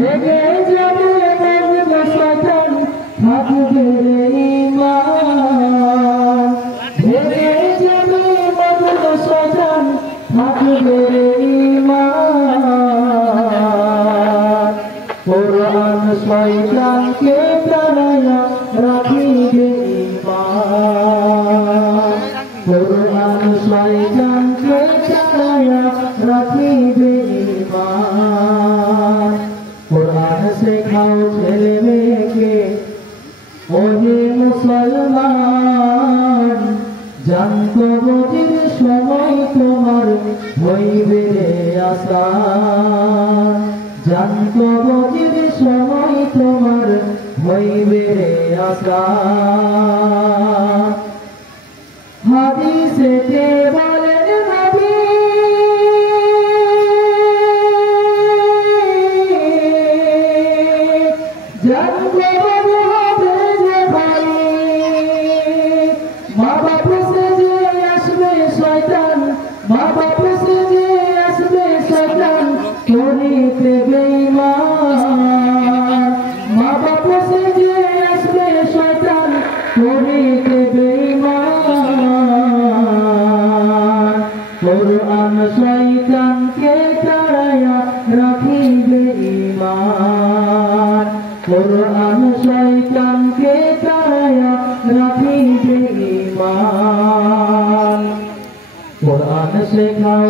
ভেঙে যাবে মজব শয়তান থাকবে ঈমান ভেঙে যাবে মজব শয়তান থাকবে ঈমান কোরআন শয়তানকে তাড়ায়া রাখিবে ঈমান কোরআন শয়তানকে তাড়ায়া রাখিবে ঈমান কোরআন শেখাও ছেলে মেয়েকে ওহে মুসলমান জানতো বুঝির সময় তোমার হইবে রে আসান জানতো বুঝির সময় তোমার হইবে রে আসান হাদিসেতে বলেন নবী জানতে হবে যে ভাই মা বাপ সেজে আসবে শয়তান মা বাপ সেজে আসবে শয়তান করিতে বেঈমান মা বাপ সেজে আসবে শয়তান করিতে বেঈমান কোরআন শয়তানকে তাড়ায়া রাখিবে ঈমান কোরআন শয়তানকে তাড়ায়া রাখিবে ঈমান কোরআন শেখাও